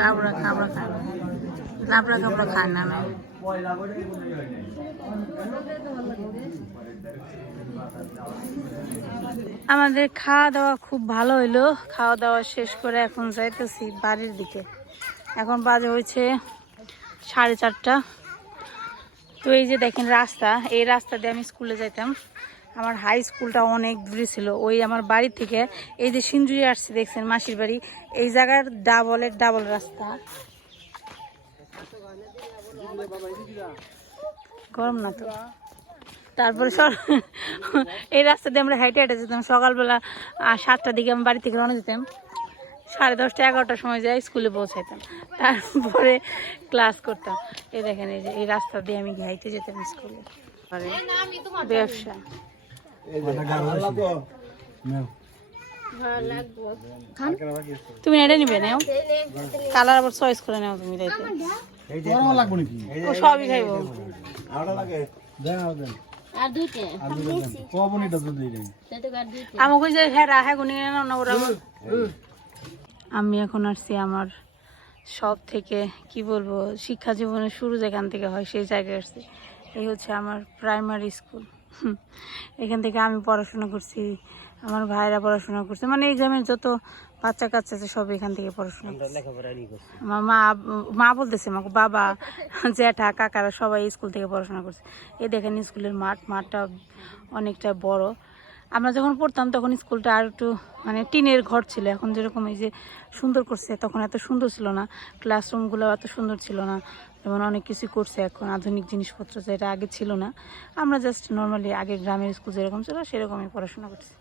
লাবড়া কাবড়া খায় না আমি। আমাদের খাওয়া দাওয়া খুব ভালো হইলো। খাওয়া দাওয়া শেষ করে এখন যাইতেছি বাড়ির দিকে। এখন বাজে হয়েছে 4:30। তো এই যে দেখেন রাস্তা, এই রাস্তা দিয়ে আমি স্কুলে যাইতাম। আমার হাই স্কুলটা অনেক দূরে ছিল। ওই আমার বাড়ি থেকে এই যে সিঞ্জুরি আসছে দেখছেন মাসির বাড়ি, এই জায়গার ডাবল রাস্তা। গরম না তো। তারপরে এই রাস্তা দিয়ে আমরা হেঁটে যেতাম। সকালবেলা 7টার দিকে আমি বাড়ি থেকে রওনা দিতাম। 10:30 11টার সময় যাই স্কুলে পৌঁছাইতাম, তারপরে ক্লাস করতাম। এই দেখেন এই যে এই রাস্তা দিয়ে আমি হাইটে যেতাম স্কুলে। ব্যবসা তুমি এটা নিবে নাও, কালার আবার চয়েস করে নাও তুমি। সবই খাইব। আমি এখন আসছি আমার সব থেকে কি বলবো শিক্ষা জীবনের শুরু যেখান থেকে হয় সেই জায়গায় আসছি। এই হচ্ছে আমার প্রাইমারি স্কুল। এখান থেকে আমি পড়াশোনা করছি, আমার ভাইরা পড়াশোনা করছে, মানে এই গ্রামের যত বাচ্চা কাচ্চা আছে সব এখান থেকে পড়াশোনা করছে। আমার মা বলতেছে আমাকে, বাবা জ্যাঠা কাকারা সবাই স্কুল থেকে পড়াশোনা করছে। এই দেখেন স্কুলের মাঠটা অনেকটা বড়। আমরা যখন পড়তাম তখন স্কুলটা আর একটু মানে টিনের ঘর ছিল। এখন যেরকম এই যে সুন্দর করছে, তখন এত সুন্দর ছিল না। ক্লাসরুমগুলো এত সুন্দর ছিল না। যেমন অনেক কিছু করছে এখন আধুনিক জিনিসপত্র, যেটা আগে ছিল না। আমরা জাস্ট নর্মালি আগে গ্রামের স্কুল যেরকম ছিল সেরকমই পড়াশোনা করছি।